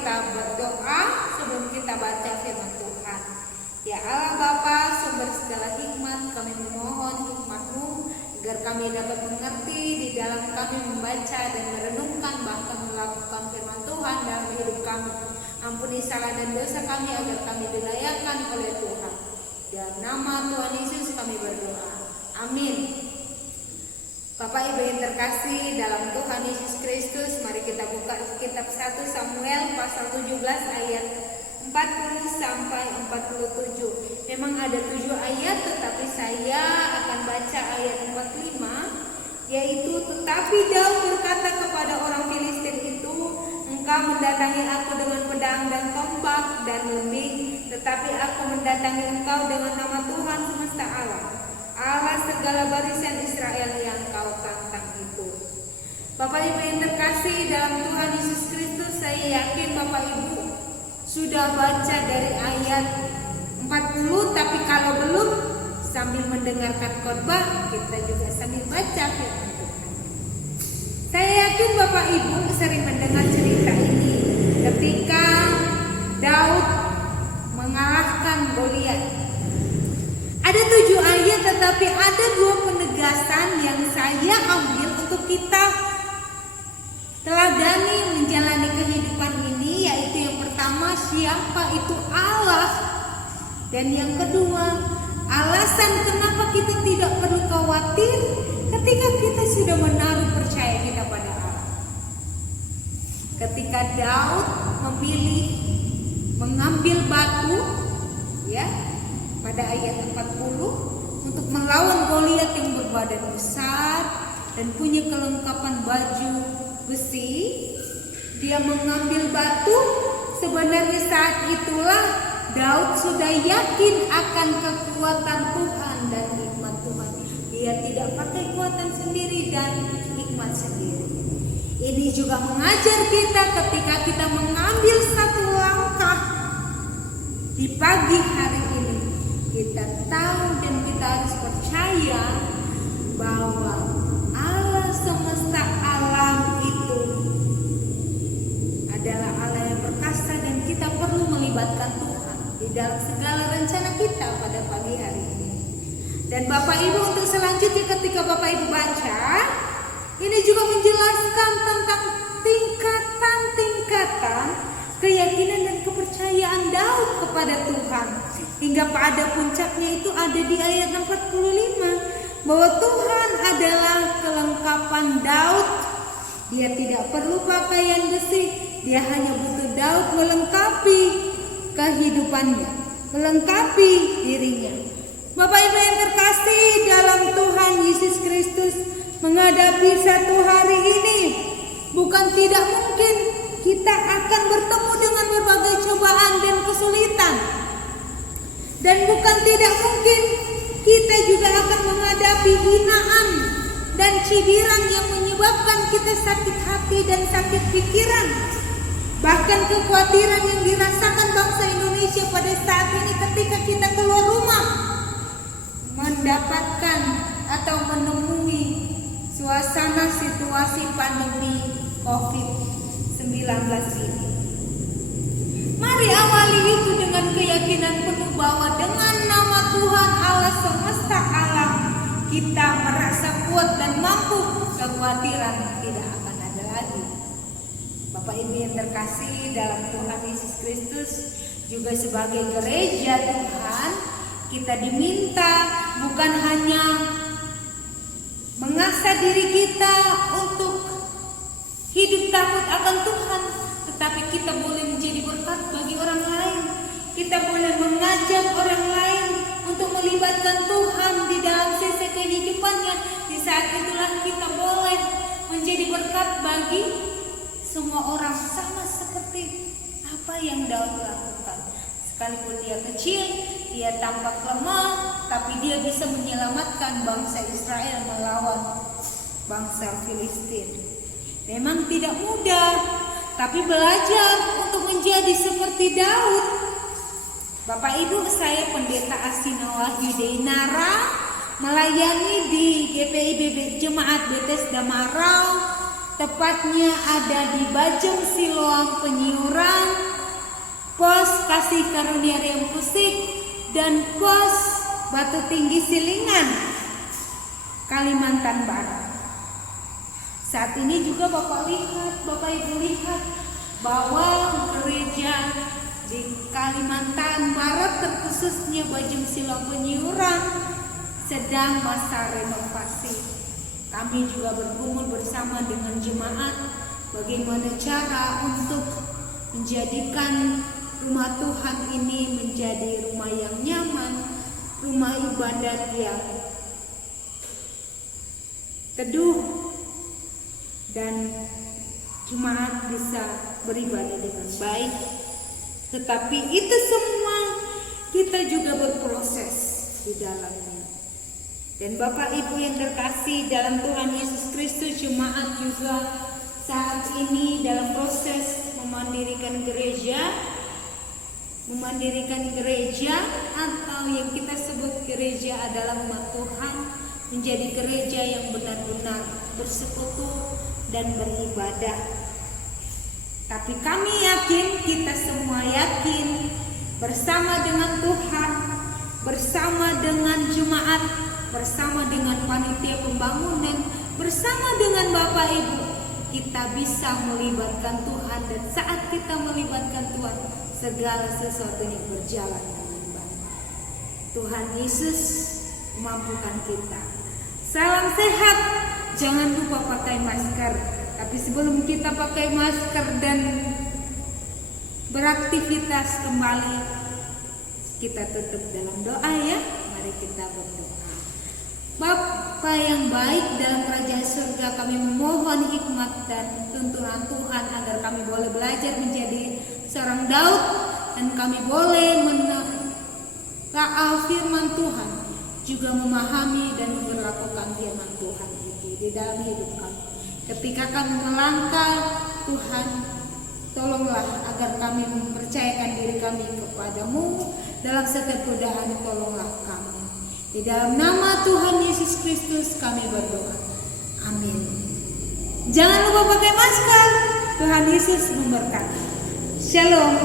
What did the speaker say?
kita berdoa sebelum kita baca firman Tuhan. Ya Allah Bapa, sumber segala hikmat, kami memohon hikmat-Mu agar kami dapat mengerti di dalam kami membaca dan merenungkan bahkan melakukan firman Tuhan dalam hidup kami. Ampuni salah dan dosa kami agar kami dilayakkan oleh Tuhan. Dalam nama Tuhan Yesus kami berdoa. Amin. Bapak Ibu yang terkasih dalam Tuhan Yesus Kristus, mari kita buka kitab 1 Samuel pasal 17 ayat 40 sampai 47. Memang ada 7 ayat, tetapi saya akan baca ayat 45, yaitu tetapi Daud berkata kepada orang Filistin itu, engkau mendatangi aku dengan pedang dan tombak dan lembing, tetapi aku mendatangi engkau dengan nama Tuhan semesta alam, Allah segala barisan Israel yang kau tantang itu. Bapak Ibu yang terkasih dalam Tuhan Yesus Kristus, saya yakin Bapak Ibu sudah baca dari ayat 40, tapi kalau belum, sambil mendengarkan khotbah, kita juga sambil baca firman Tuhan. Saya yakin Bapak Ibu sering mendengar cerita ini ketika Daud mengalahkan Goliat. Ada 7 ayat, tetapi ada 2 penegasan yang saya ambil untuk kita teladani menjalani kehidupan ini, yaitu yang pertama, siapa itu Allah, dan yang kedua, alasan kenapa kita tidak perlu khawatir ketika kita sudah menaruh percaya kita pada Allah. Ketika Daud memilih mengambil batu, ya, pada ayat 40 untuk melawan Goliat yang berbadan besar dan punya kelengkapan baju besi, dia mengambil batu. Sebenarnya saat itulah Daud sudah yakin akan kekuatan Tuhan dan hikmat Tuhan. Dia tidak pakai kekuatan sendiri dan hikmat sendiri. Ini juga mengajar kita ketika kita mengambil satu langkah di pagi hari ini, kita tahu dan kita harus percaya bahwa Allah semesta alam itu adalah Allah yang perkasa, dan kita perlu melibatkan Tuhan di dalam segala rencana kita pada pagi hari ini. Dan Bapak Ibu, untuk selanjutnya ketika Bapak Ibu baca, ini juga menjelaskan tentang tingkatan-tingkatan keyakinan dan kepercayaan Daud kepada Tuhan. Hingga pada puncaknya itu ada di ayat 45, bahwa Tuhan adalah kelengkapan Daud. Dia tidak perlu pakaian besi, dia hanya butuh Daud melengkapi kehidupannya, melengkapi dirinya. Bapak Ibu yang terkasih dalam Tuhan Yesus Kristus, menghadapi satu hari ini, bukan tidak mungkin kita akan bertemu dengan berbagai cobaan dan kesulitan. Dan bukan tidak mungkin kita juga akan menghadapi hinaan dan cibiran yang menyebabkan kita sakit hati dan sakit pikiran. Bahkan kekhawatiran yang dirasakan bangsa Indonesia pada saat ini ketika kita keluar rumah, mendapatkan atau menemui suasana situasi pandemi COVID-19 ini. Mari awali itu dengan keyakinan penuh bahwa dengan nama Tuhan Allah semesta alam, kita merasa kuat dan mampu, kekhawatiran tidak akan ada lagi. Bapak Ibu yang terkasih dalam Tuhan Yesus Kristus, juga sebagai gereja Tuhan, kita diminta bukan hanya mengasah diri kita untuk hidup takut akan Tuhan, tetapi kita boleh menjadi berkat bagi orang lain. Kita boleh mengajak orang lain untuk melibatkan Tuhan di dalam sisi kehidupannya. Di saat itulah kita boleh menjadi berkat bagi semua orang, sama seperti apa yang Daud lakukan. Sekalipun dia kecil, dia tampak lemah, tapi dia bisa menyelamatkan bangsa Israel melawan bangsa Filistin. Memang tidak mudah, tapi belajar untuk menjadi seperti Daud. Bapak Ibu, saya Pendeta Asina Wahyu Deinara, melayani di GPI Jemaat Bethesda Marau, tepatnya ada di Bajeng Siloam Penyiuran, Kasih Karunia Riam Pusik dan Pos Batu Tinggi Silingan, Kalimantan Barat. Saat ini juga Bapak Ibu lihat bahwa gereja di Kalimantan Barat, terkhususnya Bajeng Siloam Penyuran, sedang masa renovasi. Kami juga bergumul bersama dengan jemaat bagaimana cara untuk menjadikan rumah Tuhan ini menjadi rumah yang nyaman, rumah ibadat yang teduh, dan jemaat bisa beribadah dengan baik. Tetapi itu semua kita juga berproses di dalamnya. Dan Bapak Ibu yang terkasih dalam Tuhan Yesus Kristus, jemaat juga saat ini dalam proses memandirikan gereja atau yang kita sebut gereja adalah umat Tuhan, menjadi gereja yang benar-benar bersekutu dan beribadah. Tapi kami yakin, kita semua yakin, bersama dengan Tuhan, bersama dengan jemaat, bersama dengan panitia pembangunan, bersama dengan Bapak Ibu, kita bisa melibatkan Tuhan. Dan saat kita melibatkan Tuhan, segala sesuatunya berjalan dengan baik. Tuhan Yesus memampukan kita. Salam sehat, jangan lupa pakai masker. Tapi sebelum kita pakai masker dan beraktivitas kembali, kita tutup dalam doa ya. Mari kita berdoa. Bapa yang baik dalam kerajaan surga, kami memohon hikmat dan tuntunan Tuhan agar kami boleh belajar menjadi seorang Daud, dan kami boleh menelaah firman Tuhan, juga memahami dan memperlakukan firman Tuhan itu di dalam hidup kami. Ketika kami melangkah, Tuhan tolonglah agar kami mempercayakan diri kami kepadamu dalam setiap godaan. Tolonglah kami. Di dalam nama Tuhan Yesus Kristus kami berdoa. Amin. Jangan lupa pakai masker. Tuhan Yesus memberkati. Shalom.